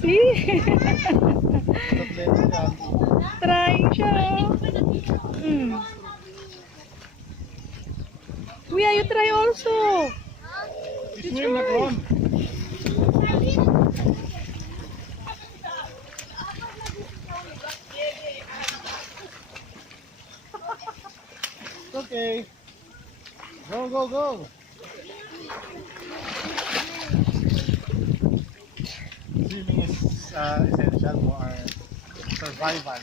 See? Trying siya. Kuya, you try also. You swim, not run. Okay. Go, go, go. Swimming is essential for our survival.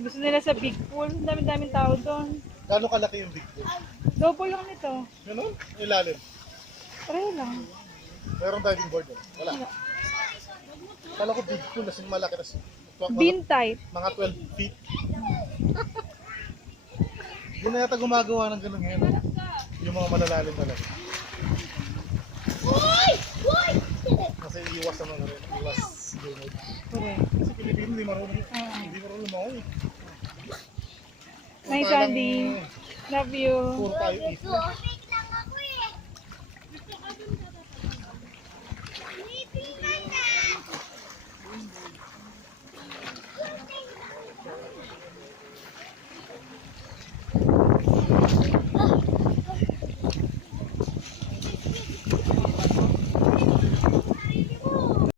Gusto nila sa big pool. Dami-daming tao doon. Gaano kalaki yung big pool? Double lang nito. Ganun? Ilalim. Pareho lang. Meron diving board doon? Wala. Kala ko big pool, kasi malaki. Bean type. Mga 12 feet. Hindi na yata gumagawa ng ganun ngayon. Yung mga malalalim talaga. Kasi iwas naman na rin. Iwas lumod. Correct. Kasi Pilipino hindi marunong. Hindi marunong lumangoy. Nice, Andy. Love you. Puro tayo isla.